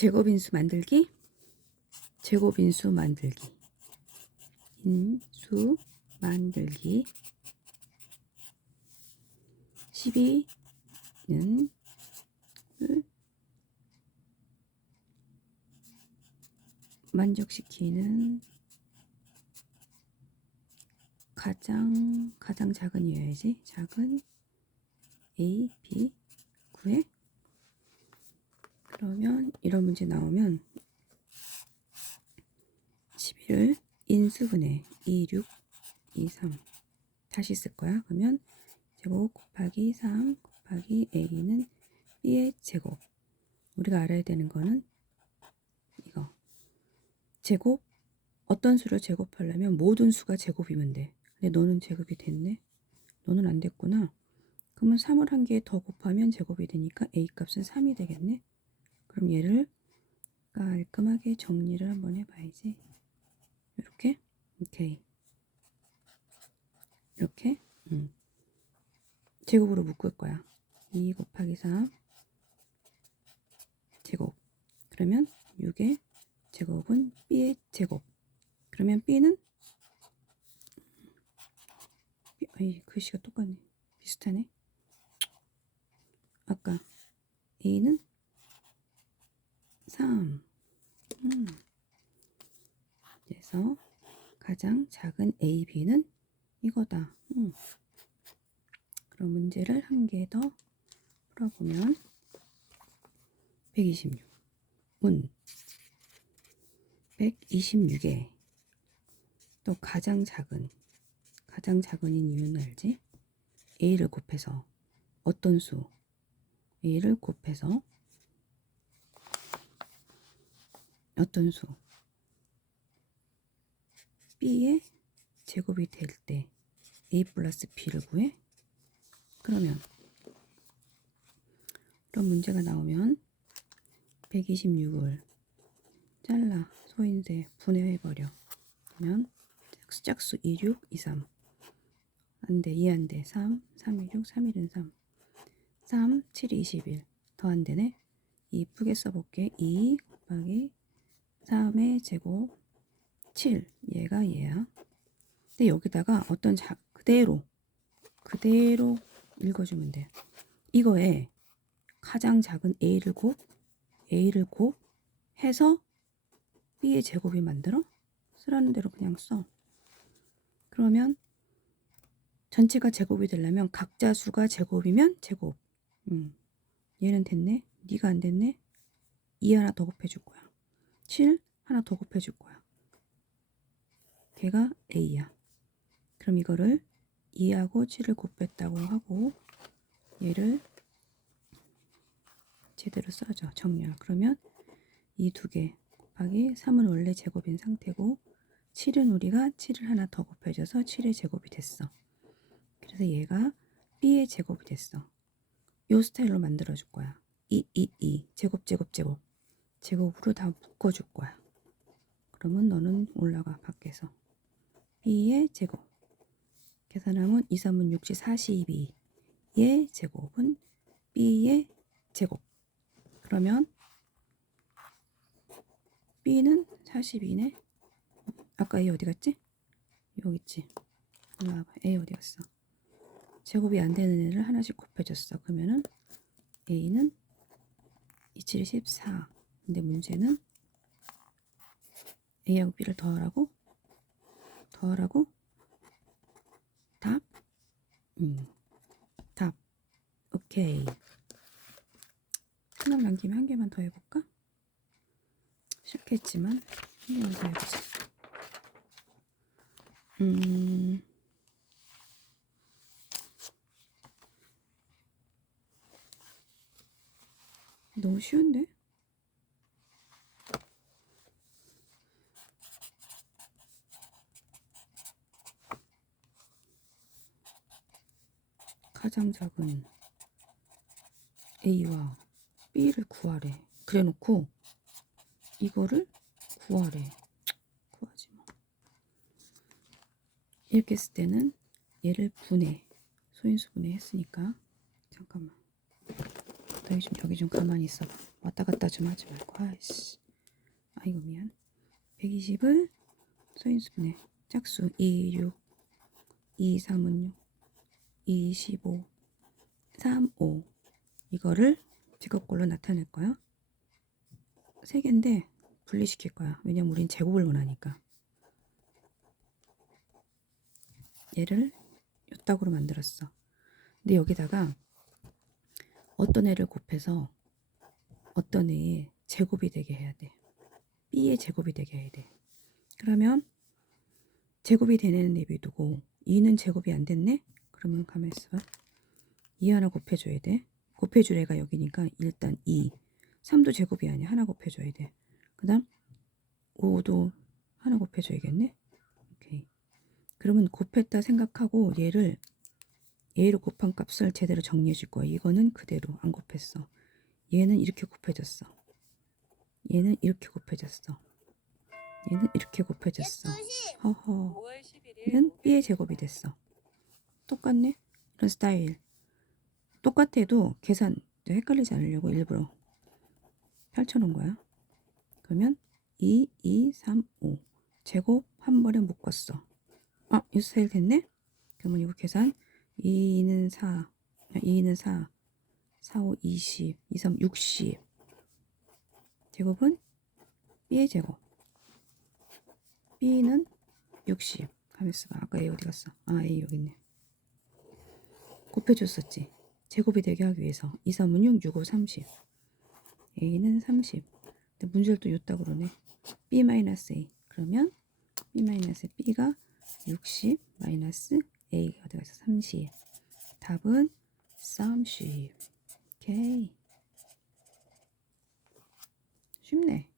제곱인수 만들기? 제곱인수 만들기. 인수 만들기. 12는 만족시키는 가장 가장 작은 이어야지. 작은 A, B 구해 그러면 이런 문제 나오면 11을 인수분해 2, 6, 2, 3 다시 쓸 거야. 그러면 제곱 곱하기 3 곱하기 A는 B의 제곱. 우리가 알아야 되는 거는 이거. 제곱 어떤 수를 제곱하려면 모든 수가 제곱이면 돼. 근데 너는 제곱이 됐네? 너는 안 됐구나. 그러면 3을 한 개 더 곱하면 제곱이 되니까 A 값은 3이 되겠네 그럼 얘를 깔끔하게 정리를 한번 해봐야지. 이렇게? 오케이. 이렇게? 음. 제곱으로 묶을 거야. 2 곱하기 3 제곱. 그러면 6의 제곱은 B의 제곱. 그러면 B는? B, 아이 글씨가 똑같네. 비슷하네. 아까 A는 3 음. 그래서 가장 작은 A, B는 이거다 음. 그럼 문제를 한 개 더 풀어보면 126문 126에 또 가장 작은 가장 작은인 이유는 알지? A를 곱해서 어떤 수 A를 곱해서 어떤 수? B의 제곱이 될 때 A 플러스 B를 구해? 그러면 그런 문제가 나오면 126을 잘라 소인세 분해해버려. 그러면 짝수, 짝수 26, 23 안돼 2 안돼 3, 3, 26, 3, 1은 3 3, 7, 21 더 안되네? 이쁘게 써볼게. 2 곱하기 3의 제곱 7 얘가 얘야. 근데 여기다가 어떤 자 그대로 그대로 읽어주면 돼 이거에 가장 작은 a를 곱 a를 곱 해서 b의 제곱이 만들어? 쓰라는 대로 그냥 써. 그러면 전체가 제곱이 되려면 각자 수가 제곱이면 제곱. 음. 얘는 됐네? 네가 안 됐네? 2 하나 더 곱해줄 거야 7 하나 더 곱해줄 거야. 걔가 a야. 그럼 이거를 2하고 7을 곱했다고 하고 얘를 제대로 써줘 정렬. 그러면 이 두 개 곱하기 3은 원래 제곱인 상태고 7은 우리가 7을 하나 더 곱해줘서 7의 제곱이 됐어. 그래서 얘가 b의 제곱이 됐어. 요 스타일로 만들어 줄 거야. 2, 2, 2 제곱 제곱 제곱 제곱으로 다 묶어줄 거야. 그러면 너는 올라가 밖에서. B의 제곱. 계산하면 2, 3은 60, 42의 제곱은 b의 제곱. 그러면 b는 42네. 아까 a 어디 갔지? 여기 있지. 일로 와봐. A 어디 갔어? 제곱이 안 되는 애를 하나씩 곱해줬어. 그러면은 a는 27, 14 근데 문제는 a하고 b를 더하라고 더하라고 답? 음. 답. 오케이. 하나 남기면 한 개만 더 해볼까? 쉽겠지만 한 개만 더 해보자. 음. 너무 쉬운데? 가장 작은 A와 B를 구하래. 그래 놓고 이거를 구하래. 구하지 뭐. 이렇게 했을 때는 얘를 분해. 소인수 분해 했으니까 잠깐만. 너희 좀 여기 좀 가만히 있어봐. 왔다 갔다 좀 하지 말고. 아이씨. 아이고 미안. 120을 소인수 분해. 짝수 2, 6, 2, 3은 6, 2, 15, 3, 5. 이거를 제곱꼴로 나타낼 거야. 세 개인데 분리시킬 거야. 왜냐면 우린 제곱을 원하니까. 얘를 요딱으로 만들었어. 근데 여기다가 어떤 애를 곱해서 어떤 애의 제곱이 되게 해야 돼. B의 제곱이 되게 해야 돼. 그러면 제곱이 되는 내비두고 2는 제곱이 안 됐네? 그러면 가만히 있어. 2 하나 곱해줘야 돼. 곱해줄 애가 여기니까 일단 2. 3도 제곱이 아니야. 하나 곱해줘야 돼. 그 다음 5도 하나 곱해줘야겠네. 오케이. 그러면 곱했다 생각하고 얘를 얘로 곱한 값을 제대로 정리해 줄 거야. 이거는 그대로 안 곱했어. 얘는 이렇게 곱해졌어. 얘는 이렇게 곱해졌어. 얘는 이렇게 곱해졌어. 허허. 5월 11일 얘는 B의 제곱이 됐어. 똑같네? 이런 스타일. 똑같아도 계산 헷갈리지 않으려고 일부러 펼쳐놓은 거야. 그러면 2, 2, 3, 5. 제곱 한 번에 묶었어. 아, 이 스타일 됐네? 그러면 이거 계산 2는 4, 2는 4, 4, 5, 20, 2, 3, 60. 제곱은 B의 제곱. B는 60. 가만 있어봐. 아까 A 어디 갔어? 아, A 여기 있네. 곱해줬었지. 제곱이 되게 하기 위해서. 2, 3은 6, 6, 5, 30. A는 30. 근데 문제를 또 줬다 그러네. B 마이너스 A. 그러면 B 마이너스 B가 60 마이너스 A가 어디 갔어? 30. 답은 30. 오케이. 쉽네.